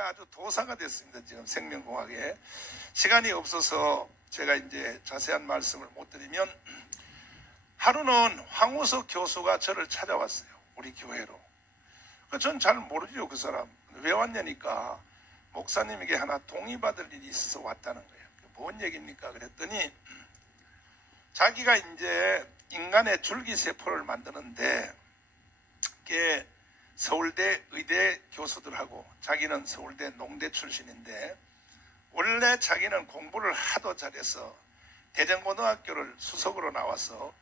제가 아주 도사가 됐습니다. 지금 생명공학에. 시간이 없어서 제가 이제 자세한 말씀을 못 드리면, 하루는 황우석 교수가 저를 찾아왔어요. 우리 교회로. 전 잘 모르죠, 그 사람. 왜 왔냐니까 목사님에게 하나 동의받을 일이 있어서 왔다는 거예요. 뭔 얘기입니까? 그랬더니 자기가 이제 인간의 줄기세포를 만드는데, 그게 서울대 의대 교수들하고, 자기는 서울대 농대 출신인데 원래 자기는 공부를 하도 잘해서 대전고등학교를 수석으로 나와서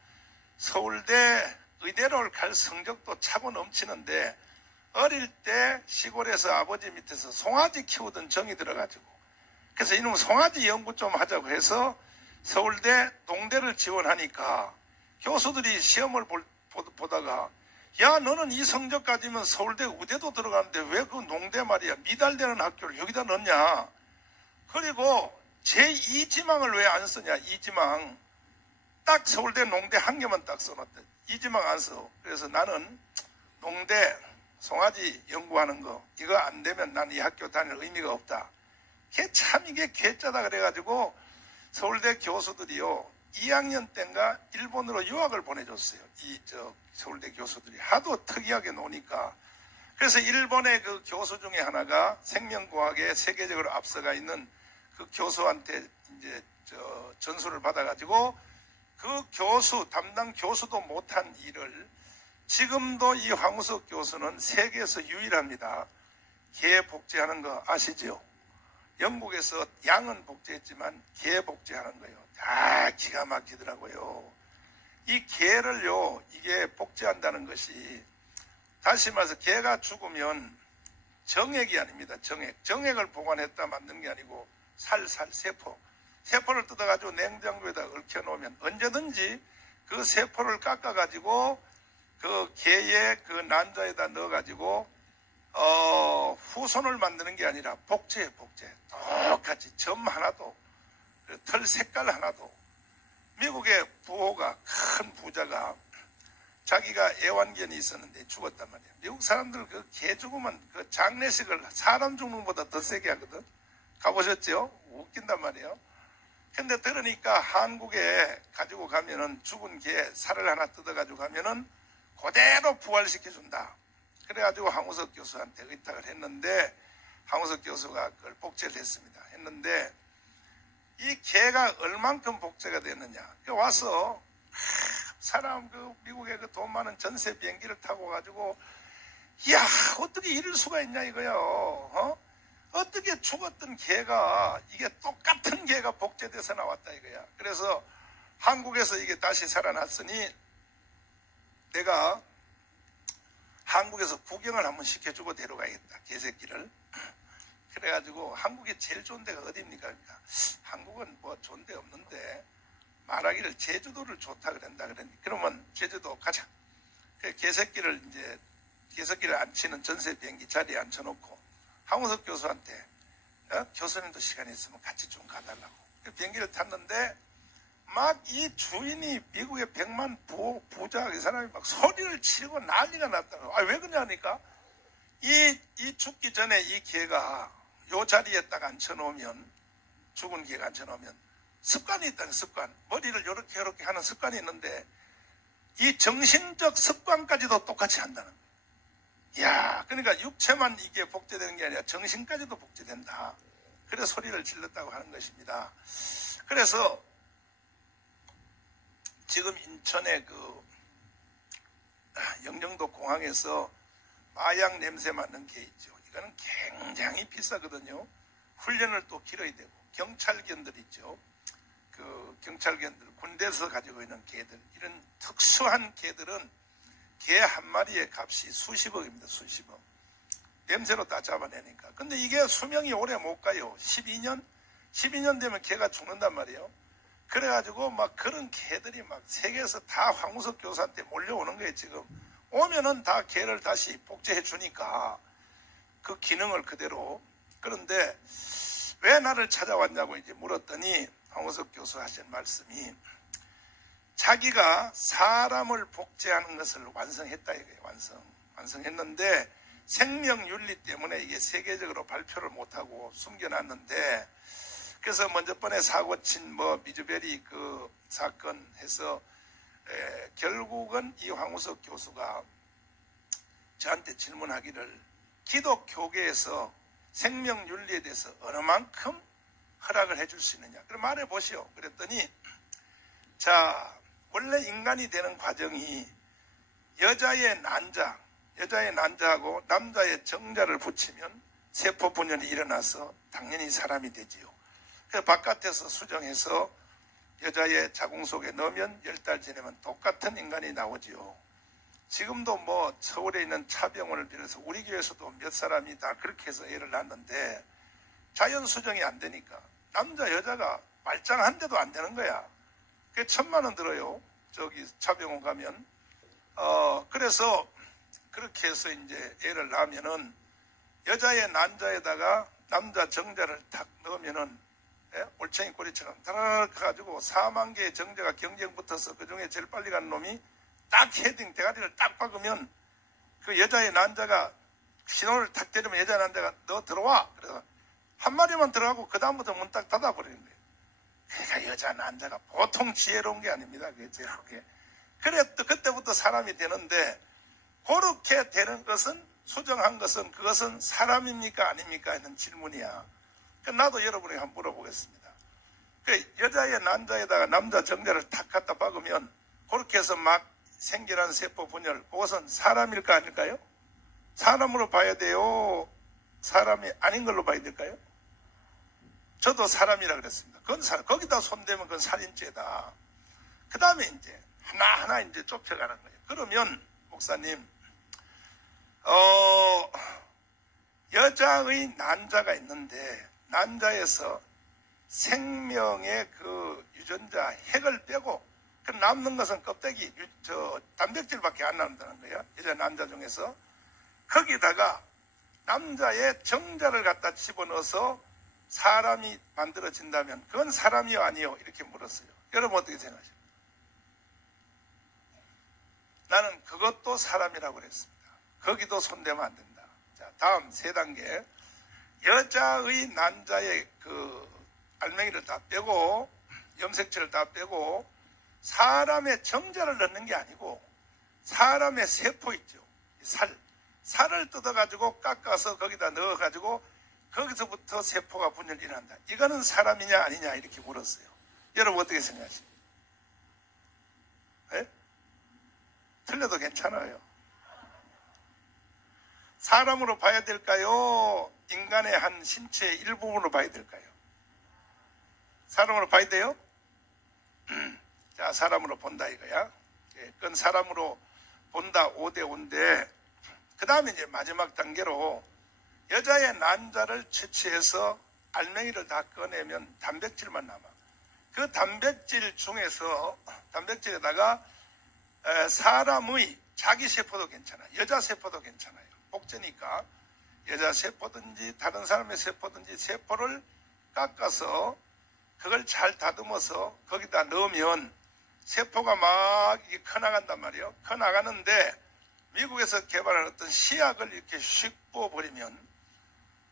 서울대 의대를 갈 성적도 차고 넘치는데, 어릴 때 시골에서 아버지 밑에서 송아지 키우던 정이 들어가지고, 그래서 이놈 송아지 연구 좀 하자고 해서 서울대 농대를 지원하니까 교수들이 시험을 보다가, 야, 너는 이 성적 가지면 서울대 의대도 들어가는데 왜 그 농대 말이야, 미달되는 학교를 여기다 넣냐. 그리고 제2지망을 왜 안 쓰냐. 이지망 딱 서울대 농대 한 개만 딱 써놨대. 이지망 안 써. 그래서 나는 농대 송아지 연구하는 거 이거 안 되면 난 이 학교 다닐 의미가 없다. 이게 괴짜다 그래가지고 서울대 교수들이요, 2학년 때인가 일본으로 유학을 보내줬어요. 서울대 교수들이 하도 특이하게 노니까. 그래서 일본의 그 교수 중에 하나가 생명공학에 세계적으로 앞서가 있는 그 교수한테 이제 전수를 받아가지고, 그 교수, 담당 교수도 못한 일을 지금도 이 황우석 교수는 세계에서 유일합니다. 개 복제하는 거 아시죠? 영국에서 양은 복제했지만 개 복제하는 거예요. 다 기가 막히더라고요. 이 개를요, 이게 복제한다는 것이, 다시 말해서 개가 죽으면 정액이 아닙니다. 정액을 보관했다 만든 게 아니고 세포를 뜯어가지고 냉장고에다 얽혀놓으면 언제든지 그 세포를 깎아가지고 그 개의 그 난자에다 넣어가지고 후손을 만드는 게 아니라 복제. 똑같이 점 하나도, 털 색깔 하나도. 미국의 부호가, 큰 부자가 자기가 애완견이 있었는데 죽었단 말이야. 미국 사람들 그 개 죽으면 그 장례식을 사람 죽는 것보다 더 세게 하거든. 가보셨죠? 웃긴단 말이에요. 근데 들으니까 한국에 가지고 가면은 죽은 개 살을 하나 뜯어가지고 가면은 그대로 부활시켜준다. 그래가지고 황우석 교수한테 의탁을 했는데, 황우석 교수가 그걸 복제를 했습니다. 했는데 이 개가 얼만큼 복제가 됐느냐. 와서 사람 그 미국에 그 돈 많은 전세 비행기를 타고 가지고, 야, 어떻게 이럴 수가 있냐 이거요. 어떻게 죽었던 개가, 이게 똑같은 개가 복제돼서 나왔다 이거야. 그래서 한국에서 이게 다시 살아났으니 내가 한국에서 구경을 한번 시켜주고 데려가야겠다, 개새끼를. 그래가지고 한국에 제일 좋은 데가 어디입니까? 그러니까 한국은 뭐 좋은 데 없는데 말하기를 제주도를 좋다 그런다 그러니, 그러면 제주도 가자. 개새끼를 앉히는 전세 비행기 자리에 앉혀놓고 황우석 교수한테, 교수님도 시간이 있으면 같이 좀 가달라고. 비행기를 탔는데 막 이 주인이 미국의 100만 부자 이 사람이 막 소리를 치고 난리가 났다고. 왜 그러냐니까 이 죽기 전에 이 개가 요 자리에 딱 앉혀놓으면, 죽은 개가 앉혀놓으면 습관이 있다는 습관. 머리를 요렇게 하는 습관이 있는데 이 정신적 습관까지도 똑같이 한다는 거예요. 이야, 그러니까 육체만 이게 복제되는 게 아니라 정신까지도 복제된다. 그래서 소리를 질렀다고 하는 것입니다. 그래서 지금 인천의 그 영종도 공항에서 마약 냄새 맡는 개 있죠. 이거는 굉장히 비싸거든요. 훈련을 또 길어야 되고, 경찰견들 있죠. 그 경찰견들, 군대에서 가지고 있는 개들, 이런 특수한 개들은 개 한 마리의 값이 수십억입니다. 수십억. 냄새로 다 잡아내니까. 근데 이게 수명이 오래 못 가요. 12년 되면 개가 죽는단 말이에요. 그래가지고 막 그런 개들이 막 세계에서 다 황우석 교수한테 몰려오는 거예요. 지금 오면은 다 개를 다시 복제해 주니까 그 기능을 그대로. 그런데 왜 나를 찾아왔냐고 이제 물었더니 황우석 교수 하신 말씀이, 자기가 사람을 복제하는 것을 완성했다 이거예요. 완성했는데 생명윤리 때문에 이게 세계적으로 발표를 못하고 숨겨놨는데, 그래서 먼저 번에 사고 친 미즈베리 그 사건 해서 결국은 이 황우석 교수가 저한테 질문하기를 기독교계에서 생명윤리에 대해서 어느 만큼 허락을 해줄 수 있느냐. 그럼 말해보시오. 그랬더니, 자, 원래 인간이 되는 과정이 여자의 난자하고 남자의 정자를 붙이면 세포 분열이 일어나서 당연히 사람이 되지요. 그래서 바깥에서 수정해서 여자의 자궁 속에 넣으면 10달 지내면 똑같은 인간이 나오지요. 지금도 서울에 있는 차병원을 비롯해서 우리 교회에서도 몇 사람이 다 그렇게 해서 애를 낳는데 자연 수정이 안 되니까 남자 여자가 말짱한데도 안 되는 거야. 그게 1,000만 원 들어요. 저기 차병원 가면. 그래서 그렇게 해서 이제 애를 낳으면은 여자의 난자에다가 남자 정자를 탁 넣으면은 올챙이 꼬리처럼 다라락 가지고 4만 개의 정자가 경쟁 붙어서 그 중에 제일 빨리 가는 놈이 딱 헤딩 대가리를 딱 박으면 그 여자의 난자가 신호를 탁 때리면 여자의 난자가 너 들어와. 그래서 한 마리만 들어가고 그 다음부터 문 딱 닫아버리는 거예요. 그러니까 여자 난자가 보통 지혜로운 게 아닙니다. 그게 지혜롭게. 그래 또 그때부터 사람이 되는데 그렇게 되는 것은 수정한 것은 그것은 사람입니까 아닙니까 하는 질문이야. 나도 여러분에게 한번 물어보겠습니다. 그 여자의 난자에다가 남자 정자를 탁 갖다 박으면 그렇게 해서 막 생겨난 세포 분열, 그것은 사람일까 아닐까요? 사람으로 봐야 돼요? 사람이 아닌 걸로 봐야 될까요? 저도 사람이라 그랬습니다. 그건 거기다 손대면 그건 살인죄다. 그 다음에 이제 하나하나 이제 좁혀가는 거예요. 그러면 목사님, 여자의 난자가 있는데 난자에서 생명의 그 유전자 핵을 빼고 그 남는 것은 껍데기, 단백질밖에 안 남는다는 거예요. 여자 난자 중에서. 거기다가 남자의 정자를 갖다 집어넣어서 사람이 만들어진다면 그건 사람이요 아니요 이렇게 물었어요. 여러분 어떻게 생각하십니까? 나는 그것도 사람이라고 그랬습니다. 거기도 손대면 안 된다. 자, 다음 3단계. 여자의 난자의 그 알맹이를 다 빼고 염색체를 다 빼고 사람의 정자를 넣는 게 아니고 사람의 세포 있죠. 살을 뜯어가지고 깎아서 거기다 넣어가지고 거기서부터 세포가 분열이 일어난다. 이거는 사람이냐 아니냐 이렇게 물었어요. 여러분 어떻게 생각하십니까? 네? 틀려도 괜찮아요. 사람으로 봐야 될까요? 인간의 한 신체의 일부분으로 봐야 될까요? 사람으로 봐야 돼요? 자, 사람으로 본다 이거야. 그건 사람으로 본다 5대5인데 그 다음에 이제 마지막 단계로 여자의 난자를 채취해서 알맹이를 다 꺼내면 단백질만 남아. 그 단백질 중에서 단백질에다가 사람의 자기 세포도 괜찮아요. 여자 세포도 괜찮아요. 복제니까 여자 세포든지 다른 사람의 세포든지 세포를 깎아서 그걸 잘 다듬어서 거기다 넣으면 세포가 막 커나간단 말이에요. 커나가는데 미국에서 개발한 어떤 시약을 이렇게 슉 부어버리면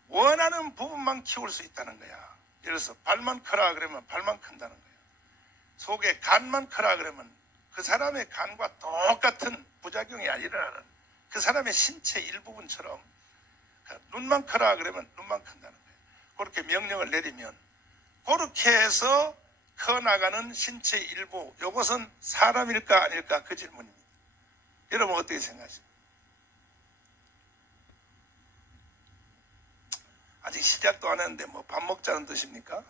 원하는 부분만 키울 수 있다는 거야. 예를 들어서 발만 커라 그러면 발만 큰다는 거야. 속에 간만 커라 그러면 그 사람의 간과 똑같은 부작용이 일어나는 그 사람의 신체 일부분처럼 눈만 커라 그러면 눈만 큰다는 거예요. 그렇게 명령을 내리면 그렇게 해서 커나가는 신체 일부, 이것은 사람일까 아닐까 그 질문입니다. 여러분 어떻게 생각하십니까? 아직 시작도 안 했는데 뭐 밥 먹자는 뜻입니까?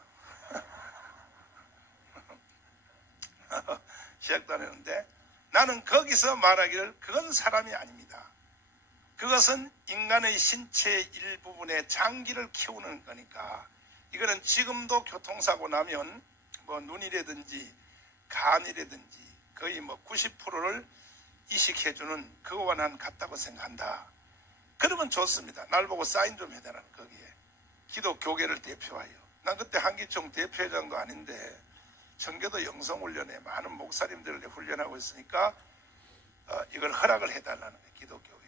시작도 안 했는데 나는 거기서 말하기를 그건 사람이 아닙니다. 그것은 인간의 신체 일부분의 장기를 키우는 거니까 이거는 지금도 교통사고 나면 뭐 눈이라든지 간이라든지 거의 뭐 90%를 이식해주는 그거와 난 같다고 생각한다. 그러면 좋습니다. 날 보고 사인 좀 해달라 거기에. 기독교계를 대표하여. 난 그때 한기총 대표회장도 아닌데 청교도 영성훈련에 많은 목사님들을 훈련하고 있으니까 이걸 허락을 해달라는 거예요. 기독교계.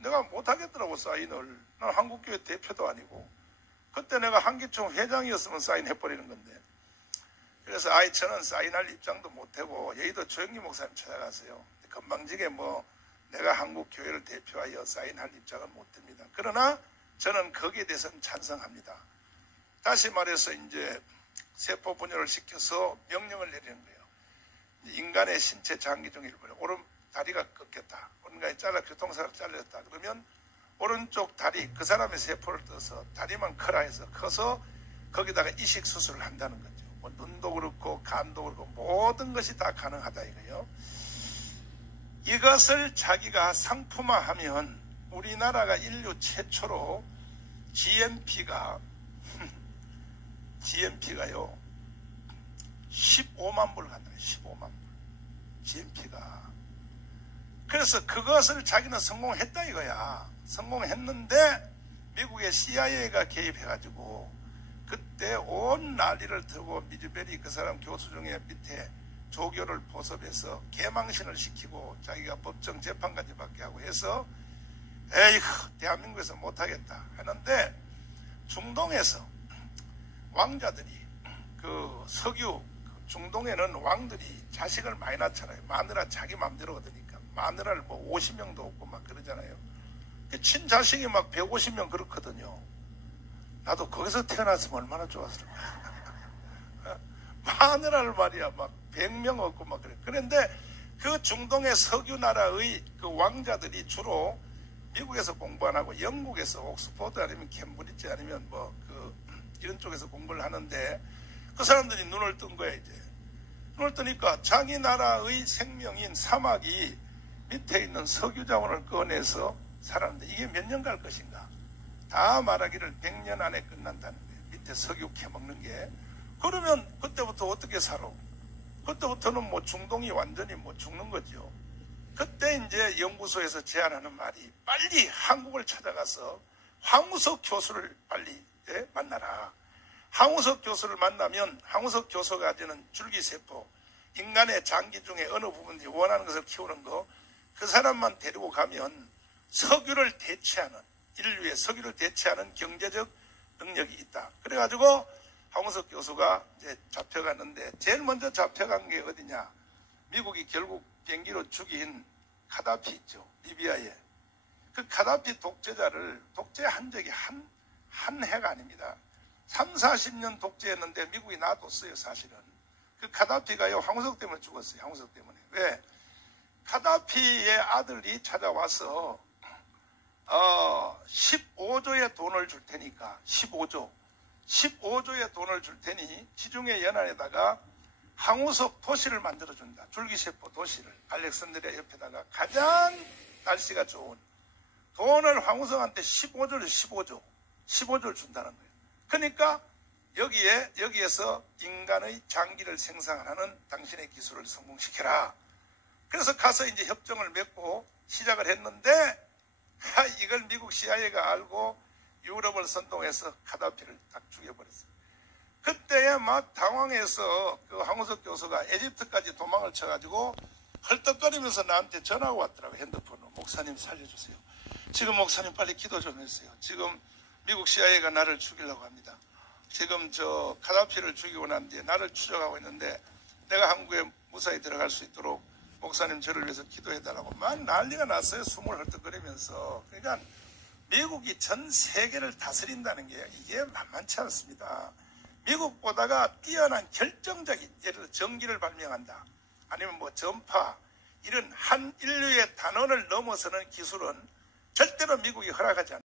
내가 못하겠더라고, 사인을. 난 한국교회 대표도 아니고. 그때 내가 한기총 회장이었으면 사인해버리는 건데. 그래서 저는 사인할 입장도 못하고 여의도 조영기 목사님 찾아갔어요. 건방지게 내가 한국교회를 대표하여 사인할 입장은 못됩니다. 그러나 저는 거기에 대해서는 찬성합니다. 다시 말해서 이제 세포 분열을 시켜서 명령을 내리는 거예요. 인간의 신체 장기 중 일부를 오른 다리가 꺾였다. 어딘가에 교통사고로 잘렸다. 그러면 오른쪽 다리, 그 사람의 세포를 떠서 다리만 커라 해서 커서 거기다가 이식 수술을 한다는 거죠. 눈도 그렇고 간도 그렇고 모든 것이 다 가능하다 이거예요. 이것을 자기가 상품화하면 우리나라가 인류 최초로 GMP가요 15만 불 간다. 15만 불. GMP가. 그래서 그것을 자기는 성공했다 이거야. 성공했는데 미국의 CIA가 개입해가지고 그때 온 난리를 들고 미즈베리 그 사람 교수 중에 밑에 조교를 포섭해서 개망신을 시키고 자기가 법정 재판까지 받게 하고 해서 에이구 대한민국에서 못하겠다 하는데 중동에서 왕자들이 그 석유 중동에는 왕들이 자식을 많이 낳잖아요. 마누라 자기 맘대로 얻으니까 마누라를 50명도 없고 막 그러잖아요. 친자식이 막 150명 그렇거든요. 나도 거기서 태어났으면 얼마나 좋았을까. 마누라를 말이야 막 100명 없고 막 그래. 그런데 그 중동의 석유 나라의 그 왕자들이 주로 미국에서 공부 안 하고 영국에서 옥스포드 아니면 캠브리지 아니면 이런 쪽에서 공부를 하는데 그 사람들이 눈을 뜬 거야 이제. 눈을 뜨니까 자기 나라의 생명인 사막이 밑에 있는 석유 자원을 꺼내서 살았는데 이게 몇 년 갈 것인가. 다 말하기를 100년 안에 끝난다는 거예요. 밑에 석유 캐먹는 게. 그러면 그때부터 어떻게 살아? 그때부터는 중동이 완전히 죽는 거죠. 그때 이제 연구소에서 제안하는 말이 빨리 한국을 찾아가서 황우석 교수를 빨리 만나라. 황우석 교수를 만나면 황우석 교수가 가지는 줄기세포, 인간의 장기 중에 어느 부분이 원하는 것을 키우는 거, 그 사람만 데리고 가면 석유를 대체하는, 인류의 석유를 대체하는 경제적 능력이 있다. 그래가지고 황우석 교수가 이제 잡혀갔는데 제일 먼저 잡혀간 게 어디냐? 미국이 결국 비행기로 죽인 카다피 있죠. 리비아에. 그 카다피 독재자를 독재한 적이 한 해가 아닙니다. 3, 40년 독재했는데 미국이 놔뒀어요, 사실은. 그 카다피가요, 황우석 때문에 죽었어요, 황우석 때문에. 왜? 카다피의 아들이 찾아와서, 15조의 돈을 줄 테니까, 15조의 돈을 줄 테니, 지중해 연안에다가 황우석 도시를 만들어준다. 줄기세포 도시를. 알렉산드리아 옆에다가 가장 날씨가 좋은 돈을 황우석한테 15조를 준다는 거예요. 그러니까 여기에서 인간의 장기를 생산하는 당신의 기술을 성공시켜라. 그래서 가서 이제 협정을 맺고 시작을 했는데 이걸 미국 CIA가 알고 유럽을 선동해서 카다피를 딱 죽여버렸어요. 그때에 막 당황해서 그 황우석 교수가 에집트까지 도망을 쳐가지고 헐떡거리면서 나한테 전화가 왔더라고요. 핸드폰으로. 목사님 살려주세요. 지금 목사님 빨리 기도 좀 해주세요. 지금 미국 CIA가 나를 죽이려고 합니다. 지금 저 카다피를 죽이고 난 뒤에 나를 추적하고 있는데 내가 한국에 무사히 들어갈 수 있도록 목사님 저를 위해서 기도해달라고 막 난리가 났어요. 숨을 헐떡거리면서. 그러니까 미국이 전 세계를 다스린다는 게 이게 만만치 않습니다. 미국보다가 뛰어난 결정적인, 예를 들어 전기를 발명한다. 아니면 전파, 이런 한 인류의 단원을 넘어서는 기술은 절대로 미국이 허락하지 않습니다.